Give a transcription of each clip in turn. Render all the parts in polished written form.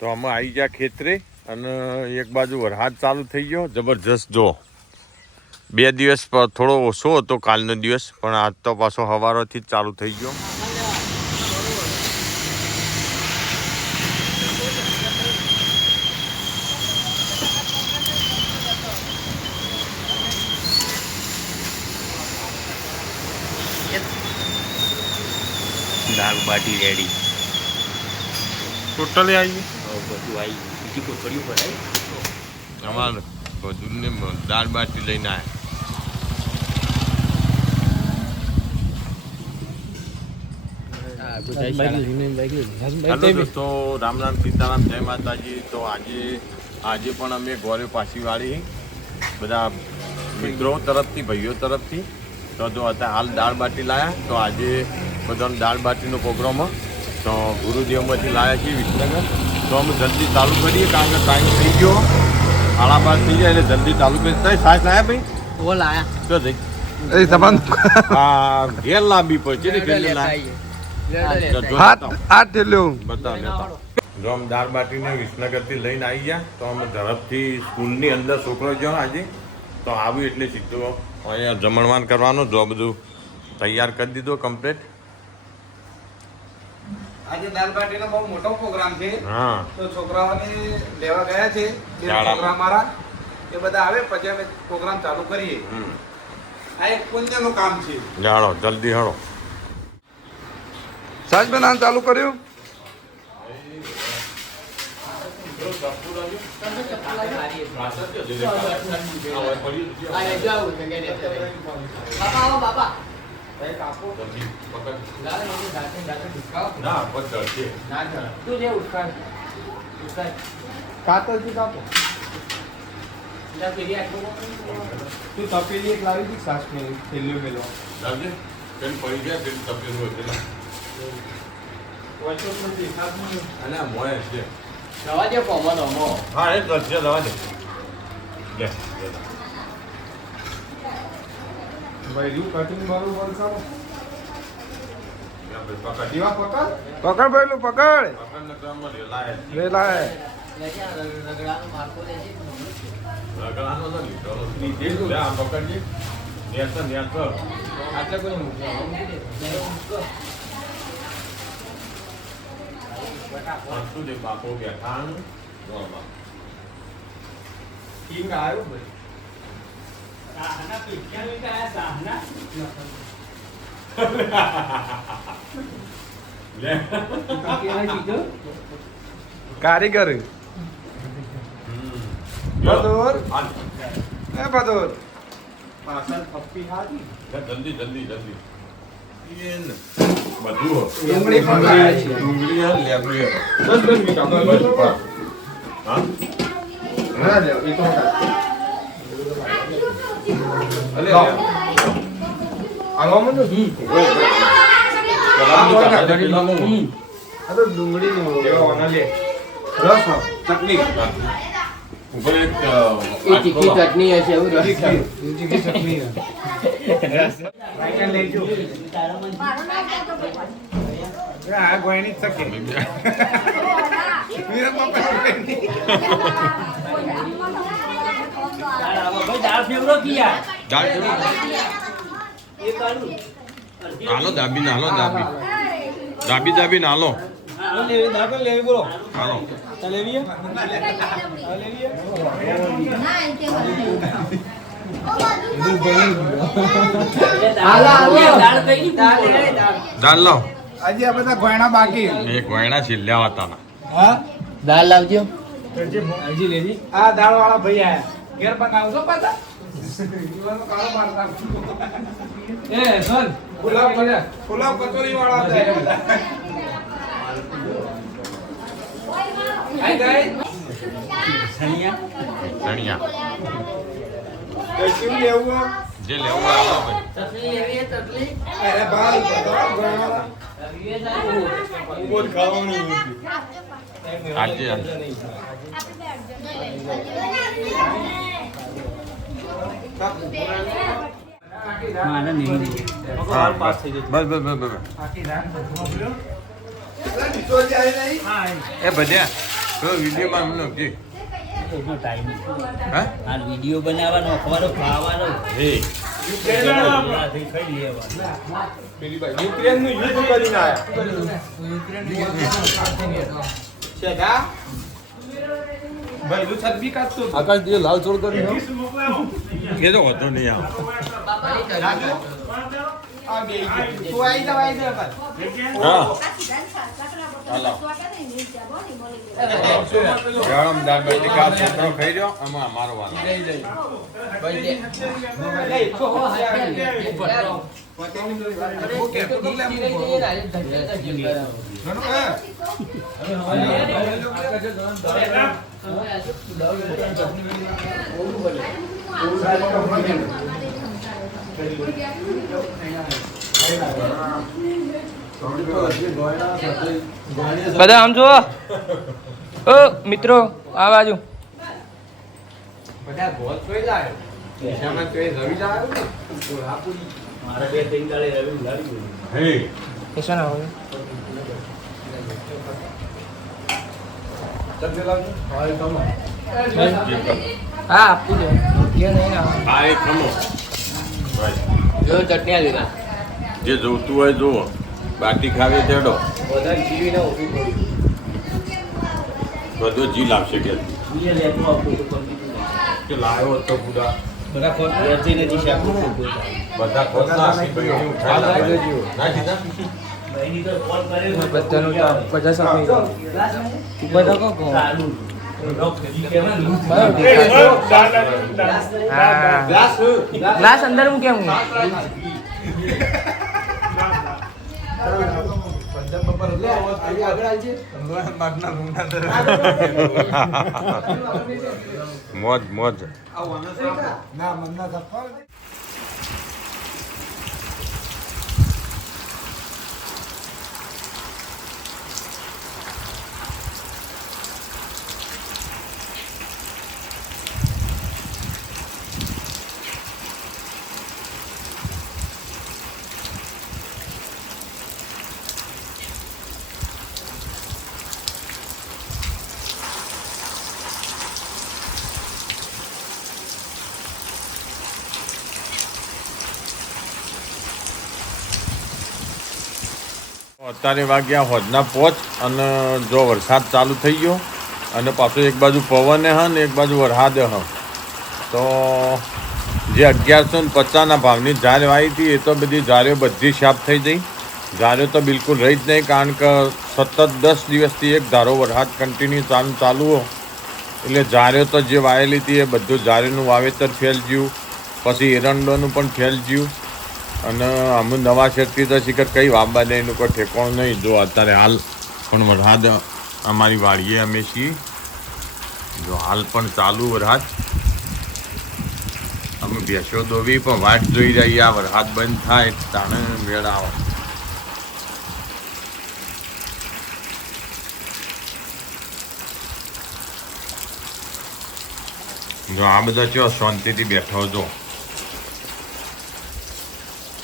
તો અમે આવી ગયા ખેતરે અને એક બાજુ વરસાદ ચાલુ થઈ ગયો જબરજસ્ત. જો 2 દિવસ થોડો ઓછો હતો કાલનો દિવસ, પણ આજ તો પાછો સવારથી જ ચાલુ થઈ ગયો. દાળ બાટી રેડી ટોટલી આવી બધું આવી બીજી કોથળીઓ ભરાય અમારે બધું દાળ બાટી લઈને આવ્યા. દોસ્તો રામ રામ સીતારામ જય માતાજી. તો આજે પણ અમે ગોરે પાછી વાળી બધા મિત્રો તરફથી ભાઈઓ તરફથી તો અત્યારે હાલ દાળ બાટી લાયા. તો આજે બધાનો દાળ બાટીનો પ્રોગ્રામ તો ગુરુદેવમાંથી લાયા છીએ વિસનગર. તો અમે જલ્દી ચાલુ કરીએ કારણ કે ટાઈમ થઈ ગયો 12:30 થઈ જાય એટલે જલ્દી ચાલુ કરી. સાહેબ લાયા ભાઈ ઓ લાયા તો જઈ હા ઘેર લાંબી પડશે ને ઘેર જો અમે દાળ બાટીને વિસનગરથી લઈને આવી ગયા. તો અમે ઝડપથી સ્કૂલની અંદર છોકરો જો આજે તો આવ્યું એટલે સીધું અહીંયા જમણવાન કરવાનો જો બધું તૈયાર કરી દીધો કમ્પ્લીટ. આજે દાલ બાટીનો બહુ મોટો પ્રોગ્રામ છે. હા તો છોકરાઓને લેવા ગયા છે છોકરા મારા એ બધા આવે પછી અમે પ્રોગ્રામ ચાલુ કરીએ. આ એક પુણ્યનું કામ છે. જાણો જલ્દી હળો. સાજ બનાવવાનું ચાલુ કર્યું. તું તપેલી એક લાવી દી સાસ ને થેલીઓ મેલો પડી ગયા તપેલું અને મોય છે. જવા દે કોમન અમો હા એ દસ છે દવા દે ભાઈ રૂ કટિંગ બરોબર છે. પકડ દીવા પકડ પકડ ભાઈલું પકડ પકડને ક્રમમાં રેલાય વેલા હે રગડાનો માર્કો લેજે રગડાનો તો લીધેલું લે આ પકડજી નેસ આટલે કોઈ મૂક્યા શું દે બાપો બેઠા કિંગ આવ્યો ભાઈ કારીગર બદોર એ બદોર પાછળ પપ્પી હાજી જલ્દી જલ્દી જલ્દી બધું ડુંગળી પણ લાયા છે. ડુંગળી લેબડી 10 મિનિટ હા ના લે એ તો અલે આમાં મને આ તો ડુંગળી નો કેવા ઓના લે રસ ચટણી ઉપર એક એ તીખી ચટણી હશે એવું રસ તીખી ચટણી રાઈટ લેજો આ ગોયની જ શકે વીર બાપા દાળ ફેવરો કિયા દાળ હાલો દાબી ના હાલો દાબી દાબી ના હાલો લેવી દાખલ લેવી બોલો હાલો લેવી દાળ લાવ આજે આ બધા ગોયણા બાકી એક વાયણા છેલ્લા હતા હા દાળ લાવજો હજી લેજી આ દાળ વાળા ભાઈ આયા ઘેર બનાવજો પાછા જીવાનો કાળો મારતા એ સર ફુલાવ કચોરી વાળા છે આઈ ગઈ ધણિયા કશું લેવું જે લેવું હોય આવો ભાઈ ચટણી લેવી ચટણી અરે બાર ગોયણા બોલ ખાવાનું આજે બસ એ ભજ્યા તો વિડીયોમાં મને કી હા આ વિડીયો બનાવવાનો ખવાનો ખાવાનો હે ખાઈ લેવાનો પેલી ભાઈ યુક્રેનનું યુદ્ધ કરીને આયા શેગા ભાઈ તું છબી કાઢતો આકાશ દિયો લાલ ચોળ કરી એ તો હતો નહીં આમ આ બે તું આઈ જા હા ગરમ દાળ બટેકા છોકરો ખાઈ રહ્યો આમાં અમારો વાલો બધા આમ જુઓ ઓ મિત્રો આ બાજુ બધા ગોલ જોઈ લાયો દેશામાં તો એ રવિ લાયો ને કોલ્હાપુરી મારા બે ત્રણ દાડે રવિ ઉલાડી હે કેસો ના હોય ચટણી લાવજો હા તમે હા આપી દો કે નહીં ના આ એક ખમો ભાઈ જો ચટણી લીધા જે જોતું હોય જોવો બાટી ખાવી તેડો બધા જીવીને ઊભી પડી બધો જી લાવશે કે બીજે લેટમાં આપું કે લાયો તો બુડા બધા કોણ વેચી નથી શાકું બધા ખોટા ભાઈ ઉઠાઈ લાવ્યો ના જીતા બહેની તો ફોન કર્યો બધાનું તો 50 આપી દો બધા કો કો ચાલુ ગ્લાસ અંદર હું કેમ મોજ મોજ ના મન્ના ધપ્પા અત્યારે વાગ્યા હોજના પોચ અને જો વરસાદ ચાલુ થઈ ગયો અને પાછો એક બાજુ પવને હ ને એક બાજુ વરસાદે હ તો જે 1150ના ભાવની ઝાર વાવી હતી એ તો બધી ઝારીઓ બધી સાફ થઈ ગઈ ઝારીઓ તો બિલકુલ રહી જ નહીં કારણ કે સતત 10 દિવસથી એક ધારો વરસાદ કન્ટિન્યુ ચાલુ હો એટલે ઝારીઓ તો જે વાવેલી હતી એ બધું ઝારીનું વાવેતર ફેલ ગયું પછી એરંડોનું પણ ફેલ ગયું અને અમે નવા શેરથી તો શીખર કઈ વાવવા દે એનું કોઈ ઠેકાણું નહીં જો અત્યારે હાલ પણ વરસાદ અમારી વાડીએ અમે છીએ જો હાલ પણ ચાલુ વરસાદ અમે ભેંસો દોવી પણ વાટ જોઈ રહી આ વરસાદ બંધ થાય તાણે મેળ આવે જો આ બધા ચો શાંતિથી બેઠો જો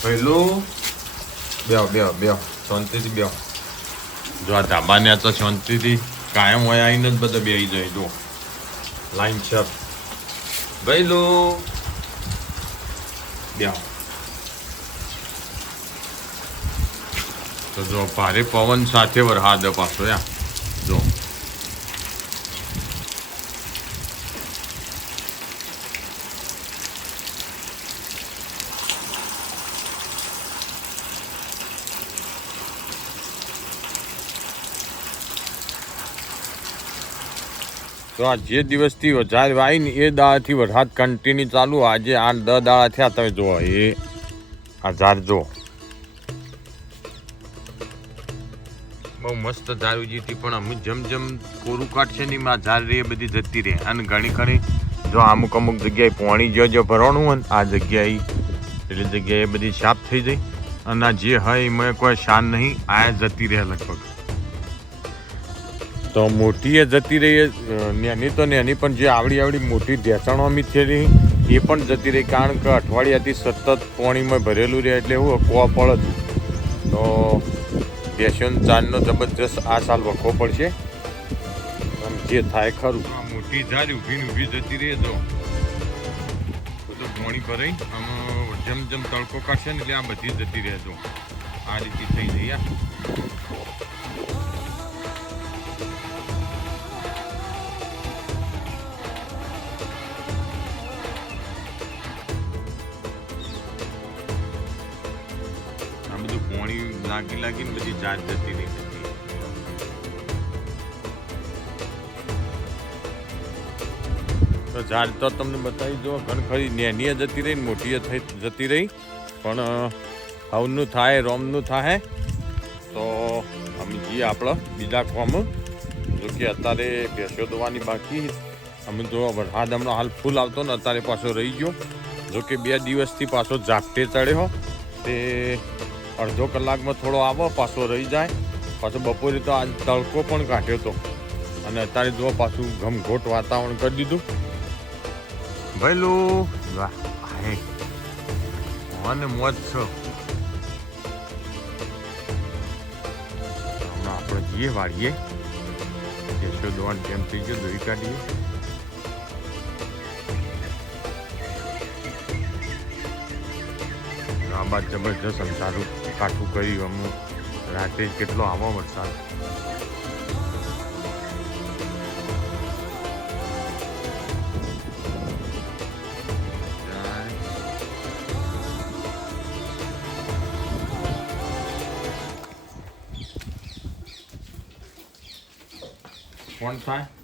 પહેલું બેહો શાંતિથી બેહો જો આ ધાબાને તો શાંતિથી કાયમ હોય આવીને જ બધા બેસી જાય જો લાઈન છે પહેલું બેહો તો જો ભારે પવન સાથે વરસાદ પાછો યા જો તો આ જે દિવસથી ઝાર વાવી ને એ દાડાથી વરસાદ કન્ટિન્યુ ચાલુ આજે 8-10 દાડા થયા તમે જુઓ એ આ ઝાર જુઓ બહુ મસ્ત ઝાર ઉજી હતી પણ અમુક જેમ કોરું કાઢશે ને આ ઝાર રે એ બધી જતી રહે અને ઘણી જો અમુક જગ્યાએ પાણી જો ભરવાનું હોય ને આ જગ્યાએ એટલે જગ્યાએ બધી સાફ થઈ જાય અને આ જે હોય એમાં કોઈ શાન નહીં આ જતી રહે લગભગ તો મોટી એ જતી રહી નાની તો નાની પણ જે આવડી મોટી ઢેસણો અમી થયેલી એ પણ જતી રહી કારણ કે અઠવાડિયાથી સતત પાણીમાં ભરેલું રહે એટલે એવું કોવા પડ જ તો ભેંસોનો ચાંદનો જબરજસ્ત આ સાલ વખવો પડશે આમ જે થાય ખરું આ મોટી ઝાડ ઊભી ને ઊભી જતી રહે તો બધું પાણી ભરાઈ આમ જેમ જેમ તડકો કાઢશે ને એટલે આ બધી જતી રહે તો આ રીતે થઈ જઈએ આ બધું પાણી લાગીને બધી ઝાડ જતી રહી તો ઝાડ તો તમને બતાવી દો ઘણી ખરી નેનીએ જતી રહી મોટીએ જતી રહી પણ હવનું થાય રોમનું થાય તો અમે જઈએ આપણે બીજા કોમ જો કે અત્યારે ભેંસો દોવાની બાકી અમે જો વરસાદ હમણાં હાલ ફૂલ આવતો ને અત્યારે પાછો રહી ગયો જો કે 2 દિવસથી પાછો ઝાપટે ચડ્યો તે અડધો કલાકમાં થોડો આવો પાછો રહી જાય પાછો બપોરે તો આજ તડકો પણ કાઢ્યો હતો અને અત્યારે જો પાછું ઘમઘોટ વાતાવરણ કરી દીધું ભઈલું વાહ મને મોજ છો હમણાં આપણે જઈએ વાળીએ કેશો દોવાનું કેમ થઈ ગયો દોરી કાઢીએ આ બાદ જબરજસ્ત અંધારું કાઠું કર્યું અમુક રાતે કેટલો આવો વરસાદ કોણ થાય